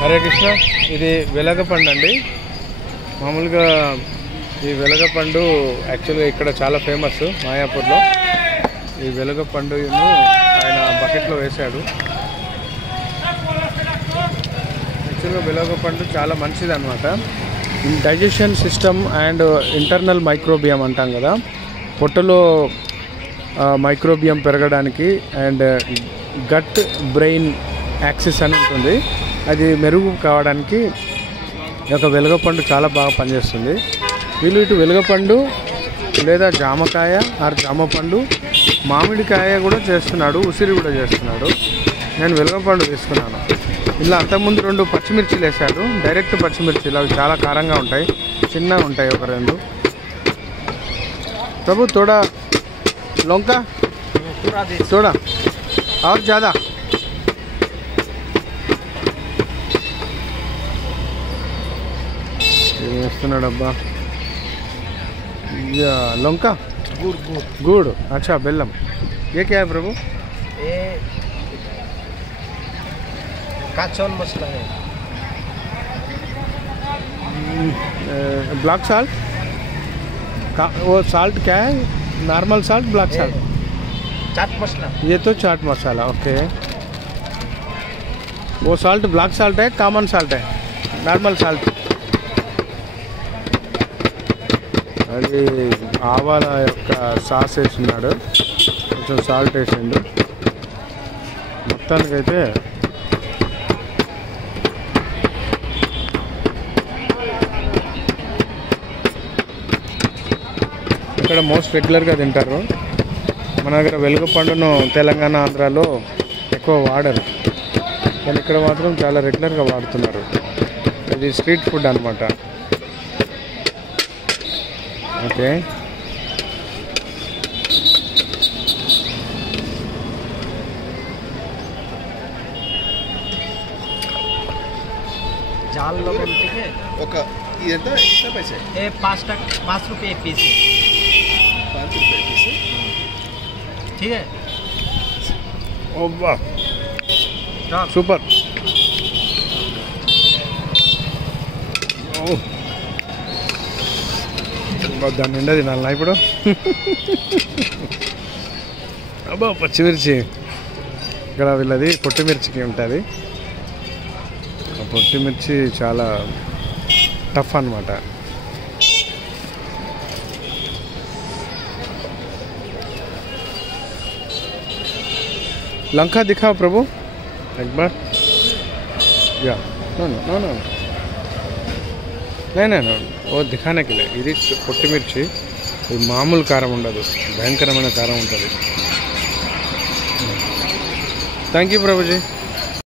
హరే కృష్ణ. ఇది వెలగపండు అండి. మామూలుగా ఈ వెలగపండు యాక్చువల్గా ఇక్కడ చాలా ఫేమస్ మాయాపూర్లో. ఈ వెలగపండును ఆయన బకెట్లో వేశాడు. యాక్చువల్గా వెలగపండు చాలా మంచిది అనమాట. డైజెషన్ సిస్టమ్ అండ్ ఇంటర్నల్ మైక్రోబియం అంటాం కదా, పొట్టలో మైక్రోబియం పెరగడానికి అండ్ గట్ బ్రెయిన్ యాక్సిస్ అని ఉంటుంది, అది మెరుగు కావడానికి ఒక వెలగపండు చాలా బాగా పనిచేస్తుంది. వీళ్ళు ఇటు వెలగపండు లేదా జామకాయ ఆర్ జామపండు, మామిడికాయ కూడా చేస్తున్నాడు, ఉసిరి కూడా చేస్తున్నాడు. నేను వెలగపండు తీసుకున్నాను. ఇలా అంతకుముందు 2 పచ్చిమిర్చిలు వేసాడు, డైరెక్ట్ పచ్చిమిర్చిలు. అవి చాలా కారంగా ఉంటాయి, చిన్నగా ఉంటాయి ఒక 2. ప్రభు తోడా लौंका थोड़ा और ज़्यादा. వేస్తున్నాడు అబ్బా. लौंका गुड़. अच्छा बेल्लम. ये क्या है प्रभु? ये काचौन मसला है. ब्लैक साल्ट वो साल्ट क्या है? Normal salt, black salt? Chaat masala. ये तो चाट मसाला. ओके. वो साल्ट ब्लैक साल्ट है, कॉमन साल्ट है, नॉर्मल साल्ट? అది ఆవాల యొక్క సాస్ వేసినాడు, కొంచెం సాల్ట్ వేసిండు. మొత్తానికైతే ఇక్కడ మోస్ట్ రెగ్యులర్గా తింటారు. మన దగ్గర వెలగపండును తెలంగాణ ఆంధ్రాలో ఎక్కువ వాడరు, కానీ ఇక్కడ మాత్రం చాలా రెగ్యులర్గా వాడుతున్నారు. ఇది స్ట్రీట్ ఫుడ్ అనమాట. ఓకే. जाल लोगन ठीक है. ఒక ఇదంతా ఎంత పైసా? ये 5 रुपये पीस है. 5 रुपये पीस. ठीक है. ఓబ్బా సూపర్. దాన్ని నిండా తినాలన్నా ఇప్పుడు. అబ్బా పచ్చిమిర్చి. ఇక్కడ వీళ్ళది పొట్టిమిర్చికి ఉంటుంది. ఆ పొట్టిమిర్చి చాలా టఫ్ అన్నమాట. लंका दिखाओ प्रभु एक बार. या नो नो नो नो नहीं नहीं नो वो दिखाने के लिए. ఇది పొట్టిమిర్చి. ఇది మామూలు కారం ఉండదు, భయంకరమైన కారం ఉంటుంది. Thank you Prabhuji.